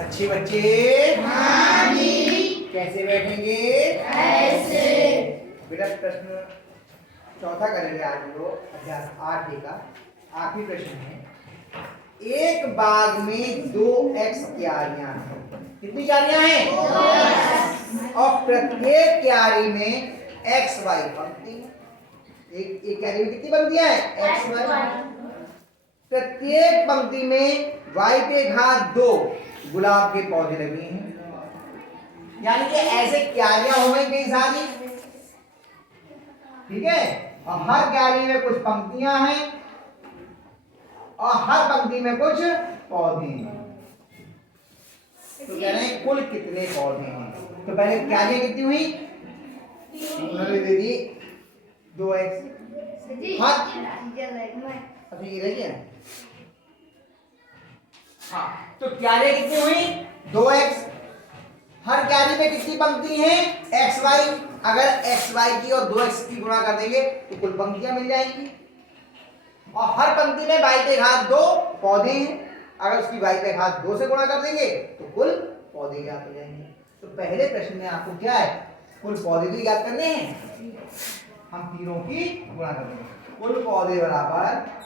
अच्छे बच्चे कैसे बैठेंगे? ऐसे। बेटा प्रश्न चौथा करेंगे आज हम लोग अध्याय 8 का आखिरी प्रश्न है। एक बाग में 2x क्यारियां हैं। कितनी क्यारियां हैं? 2x। और प्रत्येक क्यारी में x y पंक्ति। एक क्यारी में कितनी पंक्तियां हैं? x y। प्रत्येक पंक्ति में y पे घात 2 गुलाब के पौधे लगे हैं। यानी कि ऐसे क्यारियां हो गई कई सारी, ठीक है। और हर क्यारी में कुछ पंक्तियां हैं और हर पंक्ति में कुछ पौधे हैं। तो कह रहे हैं कुल कितने पौधे हैं। तो पहले क्यारियां कितनी हुई? उन्होंने दे दी 2x। अभी ये रही है। हाँ, तो क्यारियां कितनी हुई? 2x। हर क्यारी में कितनी पंक्ति है? X Y. अगर एक्स वाई की और 2x की गुणा कर देंगे तो कुल पंक्तियां मिल जाएंगी। और हर पंक्ति में y पे घात 2 पौधे हैं। अगर उसकी y पे घात 2 से गुणा कर देंगे तो कुल पौधे ज्ञात हो जाएंगे। तो पहले प्रश्न में आपको क्या है? कुल पौधे भी ज्ञात करने हैं। हम तीनों की गुणा कर देंगे। कुल पौधे बराबर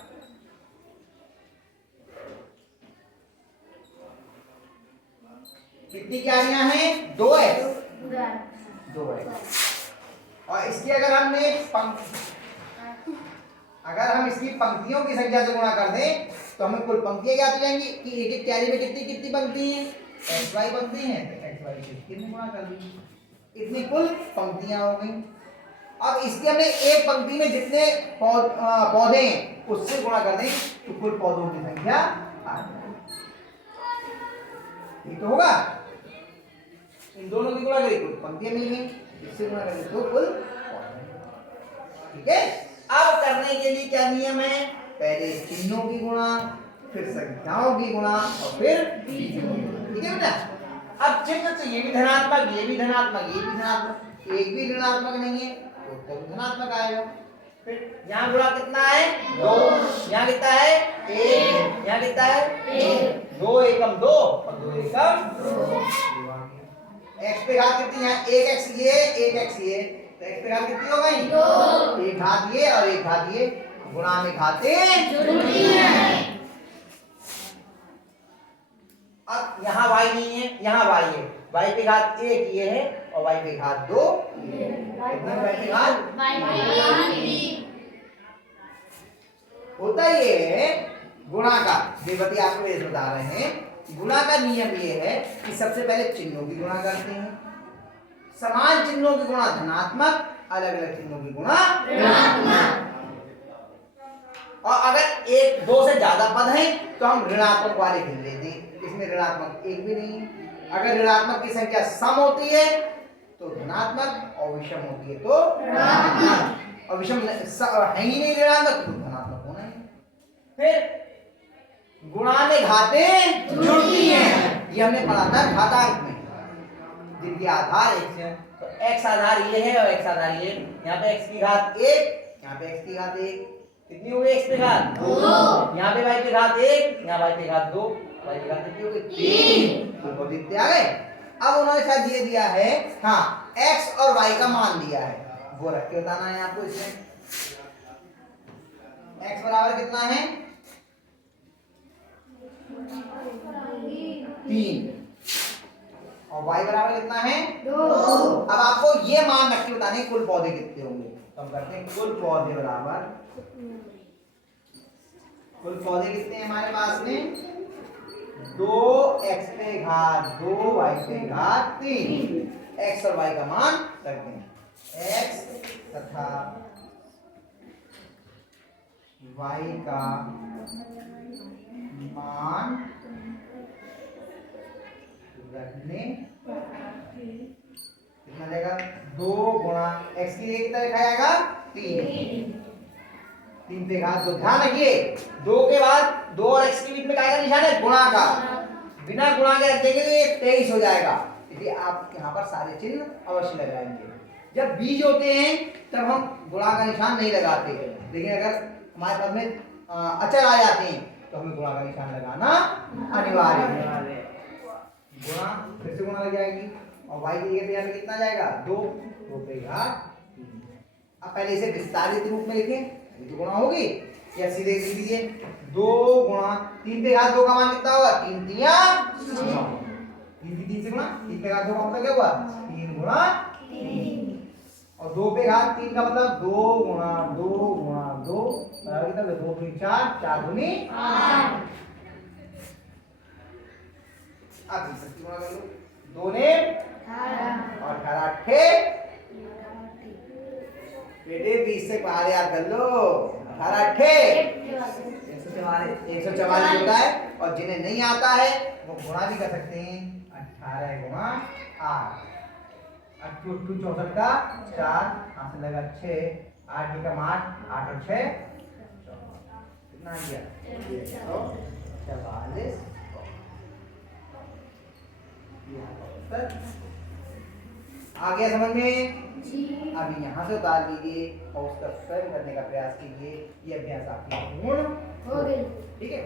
कितनी क्यारियां हैं? 2x। और इसकी अगर हम इसकी पंक्तियों की संख्या से गुणा कर दें तो हमें कुल पंक्तियां ज्ञात हो जाएंगी कि एक एक क्यारी में कितनी कितनी पंक्ति हैं? एक्स वाई पंक्ति हैं। तो एक्स वाई से कितनी गुणा कर दी, इतनी कुल पंक्तियां हो गई। अब इसके हमने एक पंक्ति में जितने पौधे हैं उससे गुणा कर दें तो कुल पौधों की संख्या आ जाएगी। ये तो होगा। इन दोनों की गुणा करें कुल पंक्तियां मिल गई, इससे गुणा करें तो कुल पौधे। ठीक है। अब करने के लिए क्या नियम है? पहले चिन्हों की गुणा, फिर संख्याओं की गुणा और फिर बीजों की। ठीक है बेटा। अब चिन्ह तो ये भी धनात्मक, ये भी धनात्मक, ये भी धनात्मक, एक भी ऋणात्मक नहीं है तो धनात्मक आएगा। फिर यहाँ गुणा कितना है? 2। यहाँ कितना है? 1। यहाँ कितना है? 1। 2 एकम 2 और 2 एकम 2। x पे घात कितनी है? 1x ये 1x ये, तो x पे घात कितनी हो गई? 2। एक घात ये और एक घात ये, गुणा में घातें जुड़ती हैं। अब यहाँ y नहीं है, यहाँ y है। y पे घात 1 ये है और y पे घात 2 ये है। कितना y पे घात? होता ये है गुणा का, देवती आपको ये बता रहे हैं। गुणा का नियम ये है कि सबसे पहले चिन्हों की गुणा करते हैं। समान चिन्हों की गुणा धनात्मक, अलग अलग चिन्हों की गुणा ऋणात्मक। और अगर एक 2 से ज्यादा पद हैं तो हम ऋणात्मक वाले गिन लेते हैं। इसमें ऋणात्मक एक भी नहीं है। अगर ऋणात्मक की संख्या सम होती है तो धनात्मक और विषम होती है तो ऋणात्मक। और विषम है ही नहीं ऋणात्मक तो धनात्मक होना है। फिर गुणा में घातें जुड़ती हैं। ये हमने पढ़ा था घातांक में, जिनके आधार x है। तो x आधार ये है और x आधार ये। यहाँ पे x की घात 1, यहाँ पे x की घात 1, कितनी हो गई x पे घात? 2। यहाँ पे y पे घात 1, यहाँ y पे घात 2, y पे घात कितनी हो गई? 3। तो दिखते आ गए। अब उन्होंने शायद ये दिया है, हाँ, x और y का मान दिया है, वो रख के बताना है आपको। इसमें x बराबर कितना है? 3 और y बराबर कितना है? 2। अब आपको ये मान रख के बताने कुल पौधे कितने होंगे। तो हम करते हैं कुल पौधे बराबर, कुल पौधे कितने हैं हमारे पास में? 2x पे घात 2 y पे घात 3। x और y का मान रख दें। x तथा y का मान रखने कितना जाएगा? 2 गुणा x की कितना लिखा जाएगा? 3। 3 पे घात 2। ध्यान रखिए 2 के बाद 2 और x के बीच में क्या का निशान है? गुणा का। बिना गुणा के रख देंगे तो ये 23 हो जाएगा। इसलिए आप यहाँ पर सारे चिन्ह अवश्य लगाएंगे। जब बीज होते हैं तब हम गुणा का निशान नहीं लगाते, लेकिन अगर हमारे पद में अचर आ जाते हैं तो हमें गुणा का निशान लगाना अनिवार्य है। गुणा फिर से गुणा लग जाएगी और y की जगह पे यहाँ पे कितना जाएगा 2 2 पे घात 3। अब पहले इसे विस्तारित रूप में लिखें, ये तो गुणा होगी या सीधे लिख दीजिए 2 गुणा 3 पे घात 2 का मान कितना होगा 3 तिया 9। 3 से गुणा 3 पे घात 2 का मतलब क्या हुआ 3 गुणा 3 और 2 पे घात 3 का मतलब 2 गुणा 2 गुणा 2 बराबर कितना 2 दूनी 4 4 दूनी 8। अब इसे गुणा कर लो 2 ने 18 और 18 अट्ठे बेटे 20 से बाहर याद कर लो 18 अट्ठे 144 होता है और जिन्हें नहीं आता है वो गुणा भी कर सकते हैं 18 गुणा 8 8 2 64 का 4 हाथ से लगा 6 8 का 8 8 और 6 कितना आ गया 144 आ गया समझ में जी। अभी यहाँ से उतार लीजिए और उसका स्वयं करने का प्रयास कीजिए। ये अभ्यास आपकी पूर्ण हो गई। ठीक है।